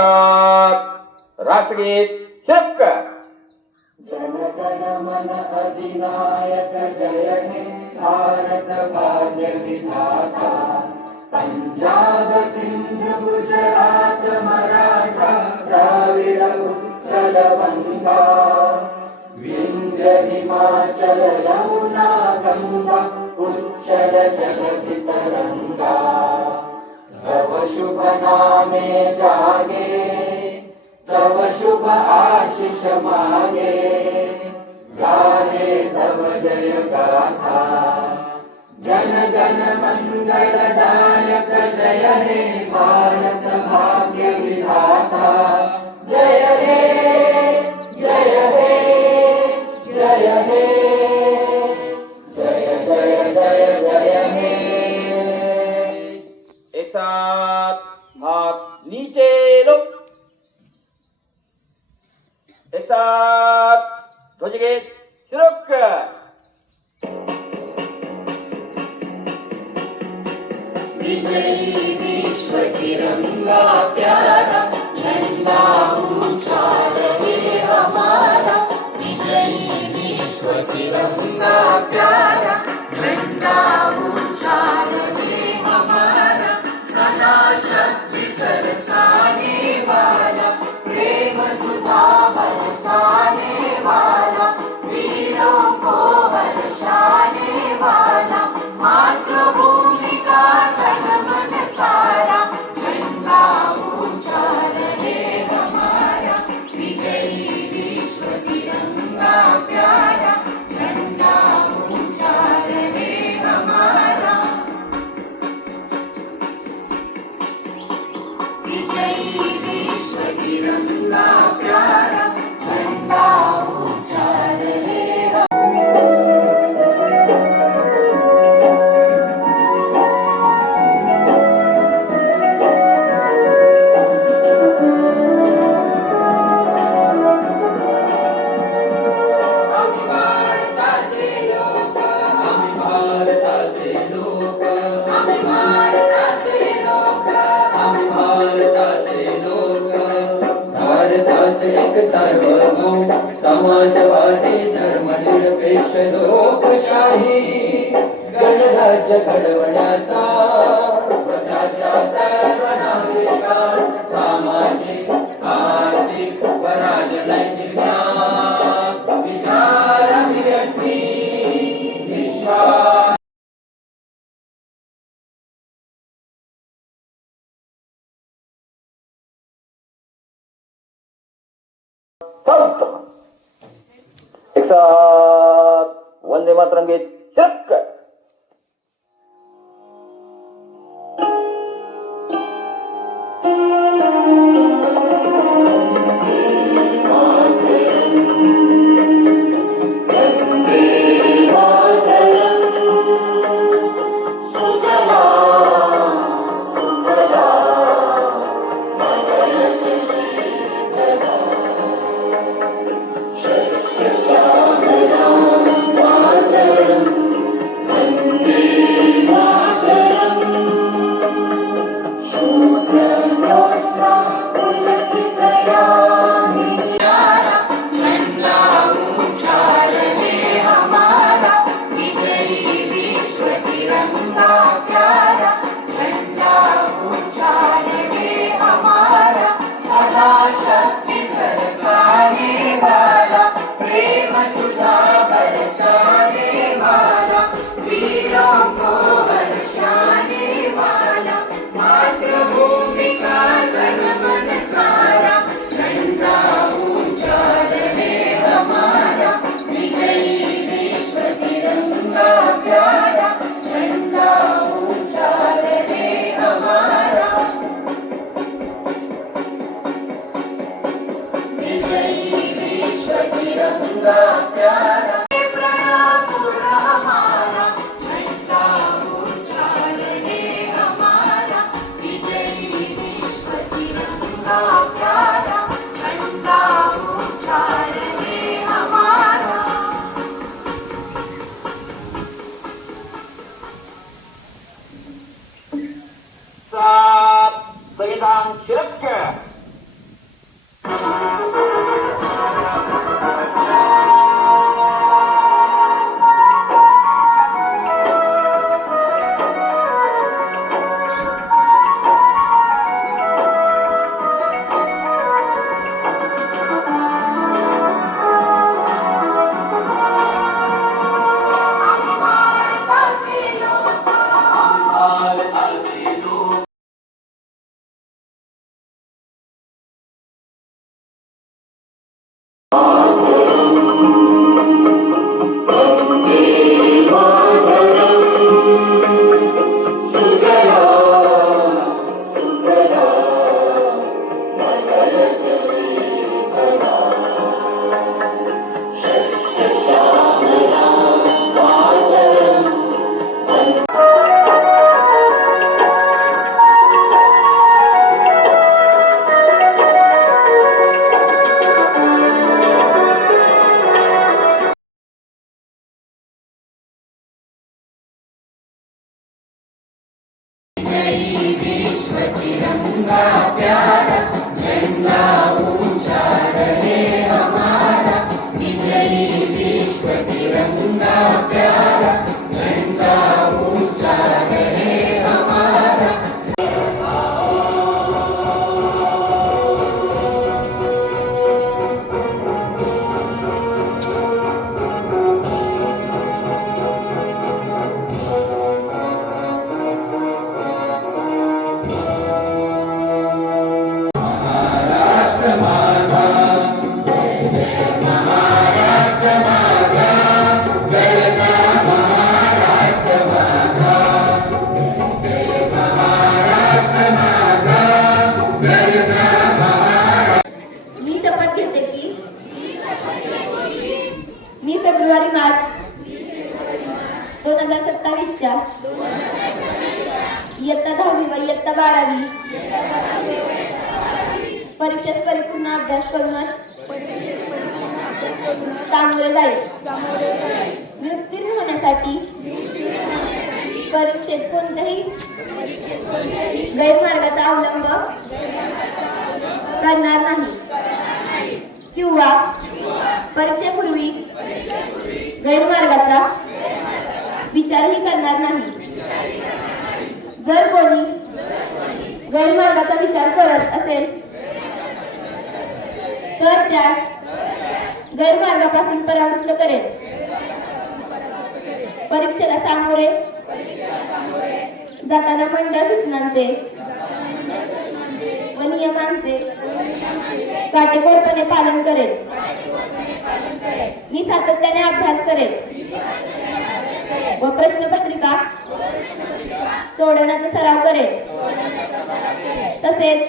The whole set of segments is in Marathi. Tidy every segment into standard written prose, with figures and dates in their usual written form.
सात राष्ट्रगीत शिरक. जन गण मन अधिनायक जय हे भारत भाग्य विधाता. पंजाब सिंध गुजरात मराठा द्राविड उत्कल गंगा. विंध्य हिमाचल यमुना गंगा उच्चल जगति तरंगा. तव शुभ नामे जागे तव शुभ आशीष मागे. गाहे तव जय गाथा. जन गण मंगलदायक जय हे भारत भाग्य विधाता. जय हे जय हे जय हे जय जय जय जय हे. एक साथ हाथ नीचे लो. एक साथ ध्वजगीत शिरक. विजयी विश्व तिरंगा प्यारा झंडा ऊंचा रहे हमारा. विजयी विश्व तिरंगा प्यारा झंडा ऊंचा रहे हमारा. सदा शक्ति सरसाने वाला प्रेम सुधा बरसाने वाला. वीरों को हर्षाने वाला मातृभूमि का तन मन सारा. झंडा ऊंचा रहे हमारा. विजयी विश्व तिरंगा प्यारा झंडा ऊंचा रहे हमारा. विजयी विश्व तिरंगा प्यारा झंडा ऊंचा रहे. एक सार्वभौम समाजवादी धर्मनिरपेक्ष लोकशाही गणराज्य घडवण्याचा. स्वतःच्या सर्व नागरिकांना सामाजिक आर्थिक व राजनैतिक ज्ञान विचार अभिव्यक्ती विश्वास. एक साथ वंदे मातरम गीत शिरक. सात संविधान शिरक. मी शपथ घेते की मी फेब्रुवारी-मार्च 2027च्या इयत्ता 10वी व इयत्ता 12वी परीक्षेत परिपूर्ण अभ्यास करूनच सामोरे जाईल. मी उत्तीर्ण होण्यासाठी परीक्षेत कोणत्याही गैरमार्गाचा अवलंब करणार नाही किंवा परीक्षेपूर्वी गैरमार्गाचा विचारही करणार नाही. जर कोणी गैरमार्गाचा विचार करत असेल तर त्यास गैरमार्गापासून परावृत्त करेल. परीक्षेला सामोरे जाताना मंडळ सूचनांचे व नियमांचे काटेकोरपणे पालन करेल. मी सातत्याने अभ्यास करेल व प्रश्नपत्रिका सोडवण्याचा सराव करेल. तसेच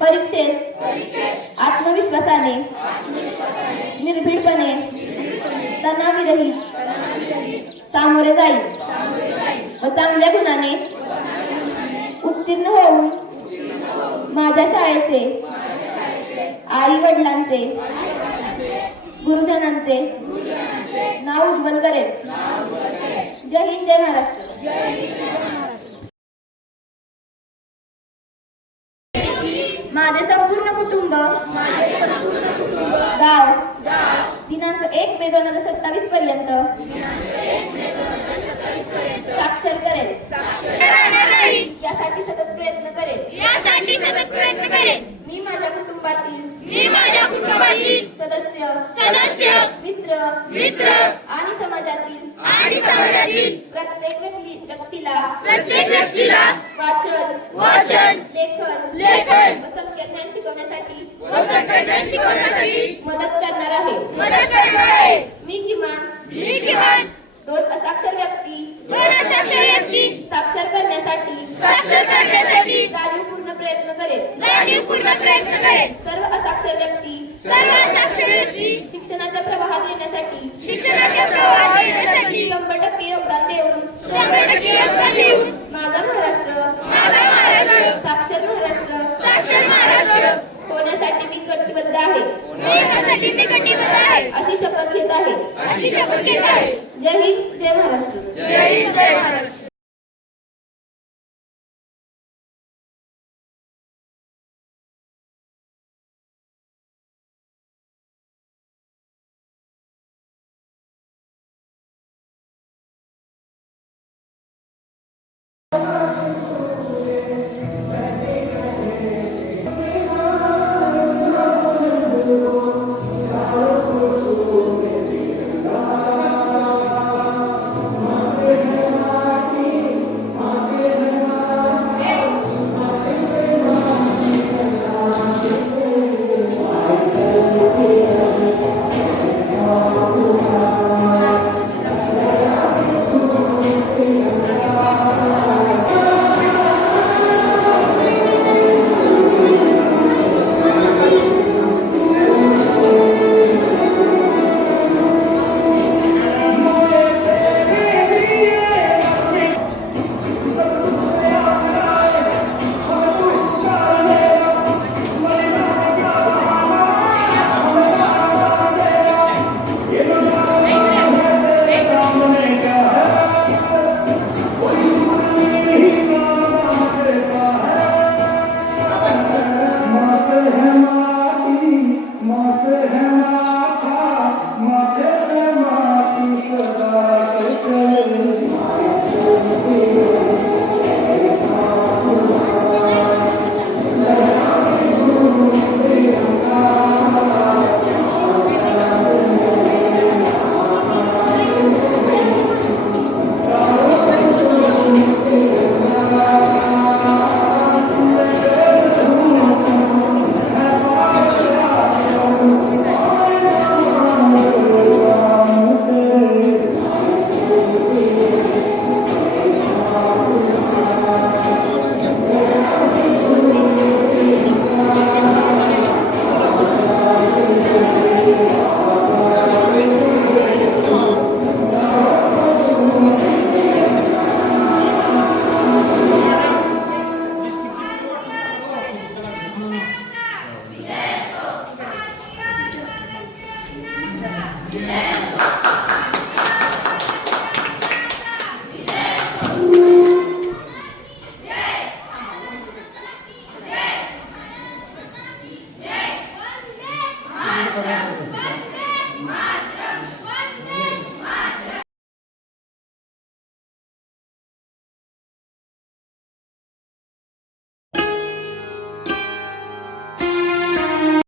परीक्षेत आत्मविश्वासाने निर्भीडपणे तणावविरहित सामोरे जाईल व चांगल्या गुणाने उत्तीर्ण होऊन माझ्या शाळेचे, आई वडिलांचे, गुरुजनांचे नाव उज्ज्वल करेल. जय हिंद, जय महाराष्ट्र. माझे संपूर्ण कुटुंब गाव दिनांक 1 मे 2027 पर्यंत साक्षर करेल. यासाठी सतत प्रयत्न करेल. मी माझ्या कुटुंबातील सदस्य मित्र आणि समाजातील प्रत्येक व्यक्तीला वाचन लेखन व संख्याज्ञान शिकवण्यासाठी मदत करणार आहे. मी किमान 2 असाक्षर व्यक्ती साक्षर करण्यासाठी जाणीवपूर्ण प्रयत्न करेल. सर्व असाक्षर व्यक्ती शिक्षणाच्या प्रवाहात येण्यासाठी 100% योगदान देऊन माझा महाराष्ट्र साक्षर महाराष्ट्र होण्यासाठी मी कटिबद्ध आहे. अशी शपथ घेत आहे. जय हिंद, जय महाराष्ट्र.